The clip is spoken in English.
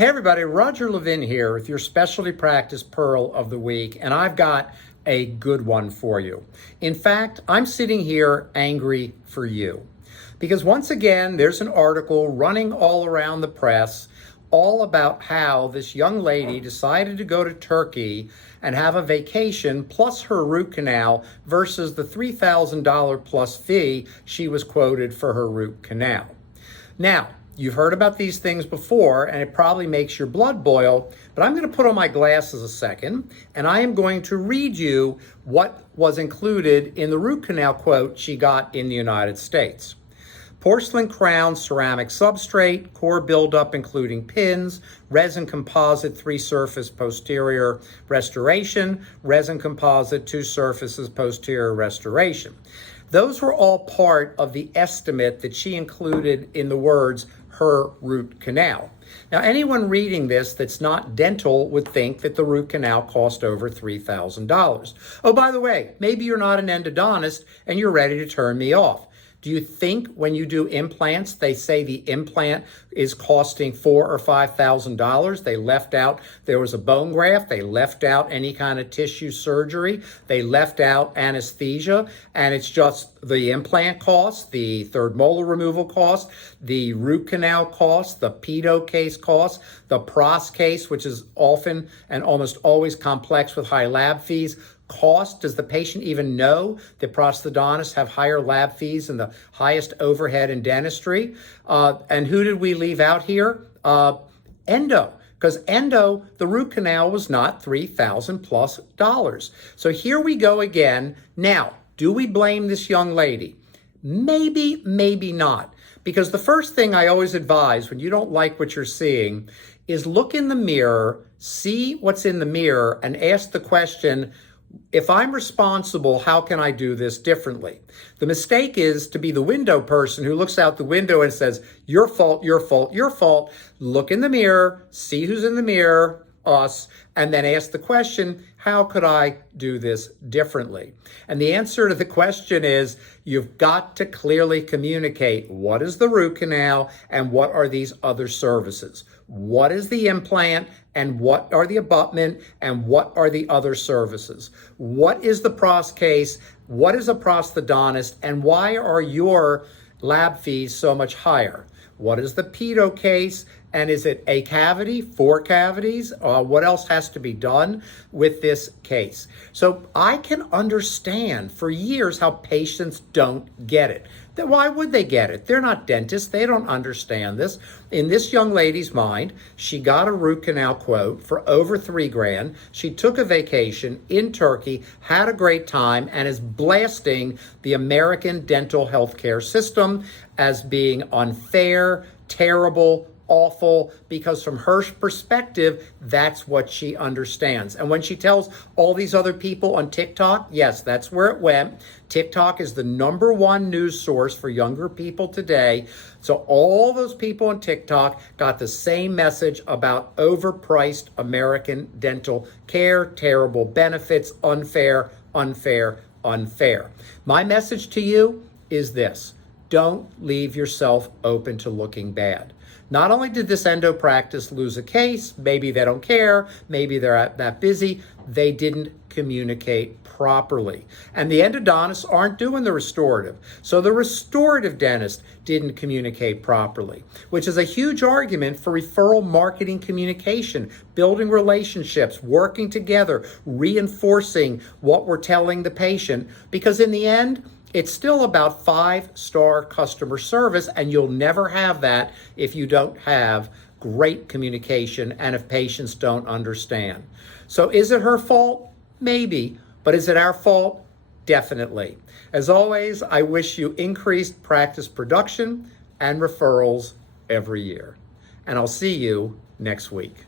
Hey everybody, Roger Levin here with your specialty practice Pearl of the Week, and I've got a good one for you. In fact, I'm sitting here angry for you because once again, there's an article running all around the press all about how this young lady decided to go to Turkey and have a vacation plus her root canal versus the $3,000 plus fee she was quoted for her root canal. Now, you've heard about these things before, and it probably makes your blood boil, but I'm going to put on my glasses a second, and I am going to read you what was included in the root canal quote she got in the United States. Porcelain crown ceramic substrate, core buildup including pins, resin composite 3-surface posterior restoration, resin composite 2 surfaces posterior restoration. Those were all part of the estimate that she included in the words her root canal. Now, anyone reading this that's not dental would think that the root canal cost over $3,000. Oh, by the way, maybe you're not an endodontist and you're ready to turn me off. Do you think when you do implants, they say the implant is costing $4,000 or $5,000? They left out, there was a bone graft, they left out any kind of tissue surgery, they left out anesthesia, and it's just the implant cost, the third molar removal cost, the root canal cost, the pedo case cost, the pros case, which is often and almost always complex with high lab fees, cost. Does the patient even know that prosthodontists have higher lab fees and the highest overhead in dentistry? And who did we leave out here? Endo. Because endo, the root canal was not $3,000 plus. So here we go again. Now, do we blame this young lady? Maybe, maybe not. Because the first thing I always advise when you don't like what you're seeing is look in the mirror, see what's in the mirror, and ask the question, if I'm responsible, how can I do this differently? The mistake is to be the window person who looks out the window and says, your fault, your fault, your fault. Look in the mirror, see who's in the mirror, us, and then ask the question, how could I do this differently? And the answer to the question is, you've got to clearly communicate what is the root canal and what are these other services. What is the implant and what are the abutment and what are the other services? What is the pros case? What is a prosthodontist? And why are your lab fees so much higher? What is the pedo case? And is it a cavity, 4 cavities? What else has to be done with this case? So I can understand for years how patients don't get it. Then why would they get it? They're not dentists. They don't understand this. In this young lady's mind, she got a root canal quote for over $3,000. She took a vacation in Turkey, had a great time, and is blasting the American dental healthcare system as being unfair, terrible, awful, because from her perspective, that's what she understands. And when she tells all these other people on TikTok, yes, that's where it went. TikTok is the #1 news source for younger people today. So all those people on TikTok got the same message about overpriced American dental care, terrible benefits, unfair, unfair, unfair. My message to you is this: don't leave yourself open to looking bad. Not only did this endo practice lose a case, maybe they don't care, maybe they're that busy, they didn't communicate properly. And the endodontists aren't doing the restorative. So the restorative dentist didn't communicate properly, which is a huge argument for referral marketing communication, building relationships, working together, reinforcing what we're telling the patient, because in the end, it's still about 5-star customer service, and you'll never have that if you don't have great communication and if patients don't understand. So is it her fault? Maybe. But is it our fault? Definitely. As always, I wish you increased practice production and referrals every year. And I'll see you next week.